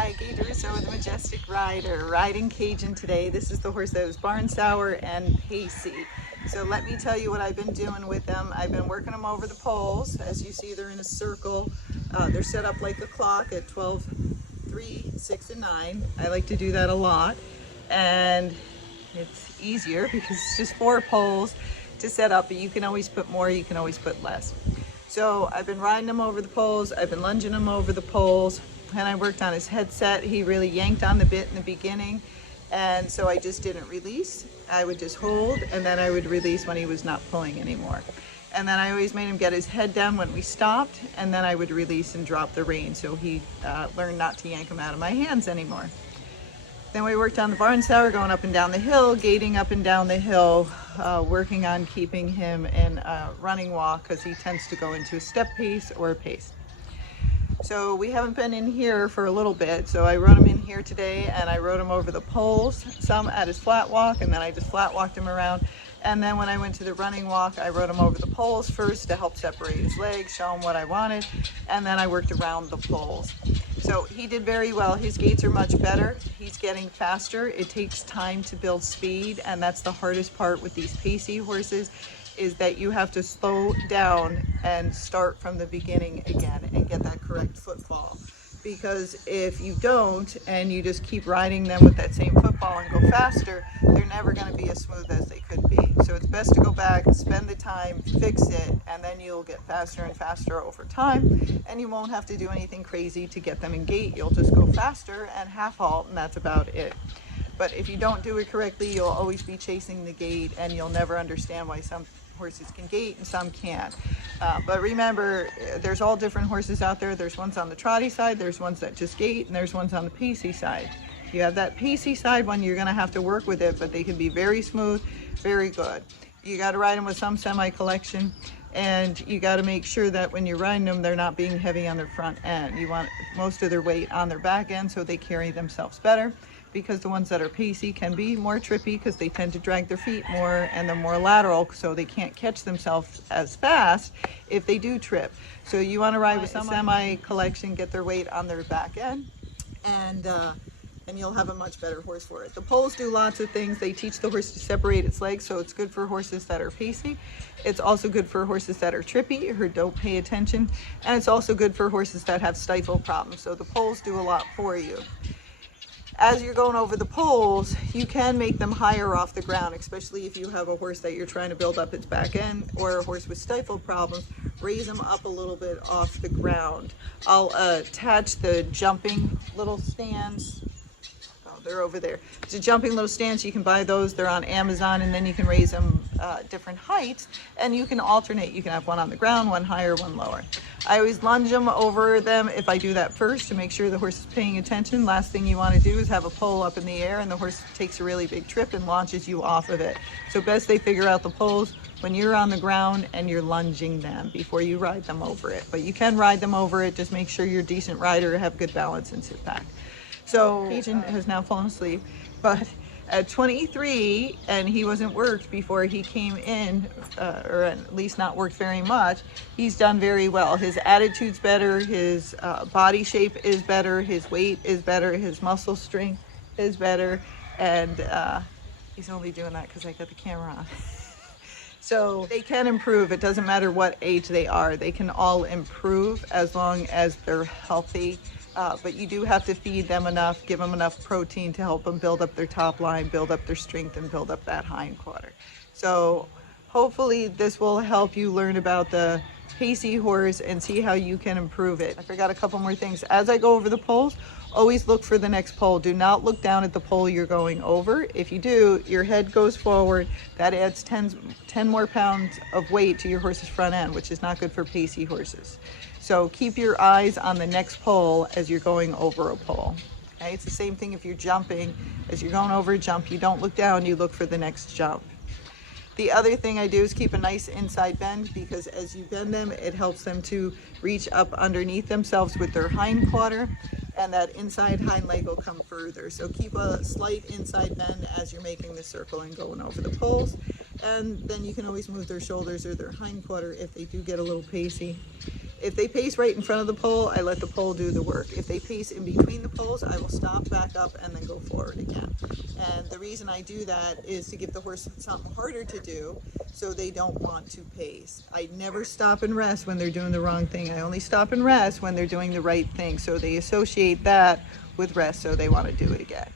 Hi, Gaye DeRusso with Majestic Rider, riding Cajun today. This is the horse that was barn sour and Pacey. So let me tell you what I've been doing with them. I've been working them over the poles. As you see, they're in a circle. They're set up like a clock at 12, 3, 6, and 9. I like to do that a lot. And it's easier because it's just 4 poles to set up, but you can always put more, you can always put less. So I've been riding him over the poles, I've been lunging him over the poles, and I worked on his headset. He really yanked on the bit in the beginning, and so I just didn't release. I would just hold, and then I would release when he was not pulling anymore. And then I always made him get his head down when we stopped, and then I would release and drop the rein so he learned not to yank him out of my hands anymore. Then we worked on the barn sour, going up and down the hill, gating up and down the hill, working on keeping him in a running walk because he tends to go into a step pace or a pace. So we haven't been in here for a little bit, so I rode him in here today and I rode him over the poles, some at his flat walk, and then I just flat walked him around. And then when I went to the running walk, I rode him over the poles first to help separate his legs, show him what I wanted, and then I worked around the poles. So he did very well. His gaits are much better. He's getting faster. It takes time to build speed, and that's the hardest part with these Pacey horses, is that you have to slow down and start from the beginning again and get that correct footfall. Because if you don't and you just keep riding them with that same footfall and go faster, they're never going to be as smooth as they could be. So it's best to go back, spend the time, fix it, and then you'll get faster and faster over time, and you won't have to do anything crazy to get them in gait. You'll just go faster and half halt, and that's about it. But if you don't do it correctly, you'll always be chasing the gait, and you'll never understand why some horses can gait and some can't. But remember, there's all different horses out there. There's ones on the trotty side, there's ones that just gait, and there's ones on the Pacey side. You have that Pacey side one, you're gonna have to work with it, but they can be very smooth, very good. You gotta ride them with some semi-collection, and you gotta make sure that when you're riding them, they're not being heavy on their front end. You want most of their weight on their back end so they carry themselves better, because the ones that are Pacey can be more trippy because they tend to drag their feet more, and they're more lateral, so they can't catch themselves as fast if they do trip. So you want to ride with some semi-collection, get their weight on their back end, and you'll have a much better horse for it. The poles do lots of things. They teach the horse to separate its legs, so it's good for horses that are Pacey. It's also good for horses that are trippy or don't pay attention, and it's also good for horses that have stifle problems. So the poles do a lot for you. As you're going over the poles, you can make them higher off the ground, especially if you have a horse that you're trying to build up its back end, or a horse with stifle problems. Raise them up a little bit off the ground. I'll attach the jumping little stands. Oh, they're over there. The jumping little stands, you can buy those. They're on Amazon, and then you can raise them different heights, and you can alternate. You can have one on the ground, one higher, one lower. I always lunge them over them if I do that first to make sure the horse is paying attention. Last thing you want to do is have a pole up in the air and the horse takes a really big trip and launches you off of it. So best they figure out the poles when you're on the ground and you're lunging them before you ride them over it. But you can ride them over it, just make sure you're a decent rider, have good balance, and sit back. So Cajun has now fallen asleep, but at 23, and he wasn't worked before he came in, or at least not worked very much, he's done very well. His attitude's better, his body shape is better, his weight is better, his muscle strength is better, and he's only doing that because I got the camera on. So they can improve. It doesn't matter what age they are. They can all improve as long as they're healthy. But you do have to feed them enough, give them enough protein to help them build up their top line, build up their strength, and build up that hind quarter. So hopefully this will help you learn about the Pacey horse and see how you can improve it. I forgot a couple more things. As I go over the poles, always look for the next pole. Do not look down at the pole you're going over. If you do, your head goes forward. That adds 10 more pounds of weight to your horse's front end, which is not good for Pacey horses. So keep your eyes on the next pole as you're going over a pole. Okay? It's the same thing if you're jumping. As you're going over a jump, you don't look down, you look for the next jump. The other thing I do is keep a nice inside bend, because as you bend them, it helps them to reach up underneath themselves with their hind quarter, and that inside hind leg will come further. So keep a slight inside bend as you're making the circle and going over the poles. And then you can always move their shoulders or their hind quarter if they do get a little pacey. If they pace right in front of the pole, I let the pole do the work. If they pace in between the poles, I will stop, back up, and then go forward again. And the reason I do that is to give the horse something harder to do so they don't want to pace. I never stop and rest when they're doing the wrong thing. I only stop and rest when they're doing the right thing. So they associate that with rest, so they want to do it again.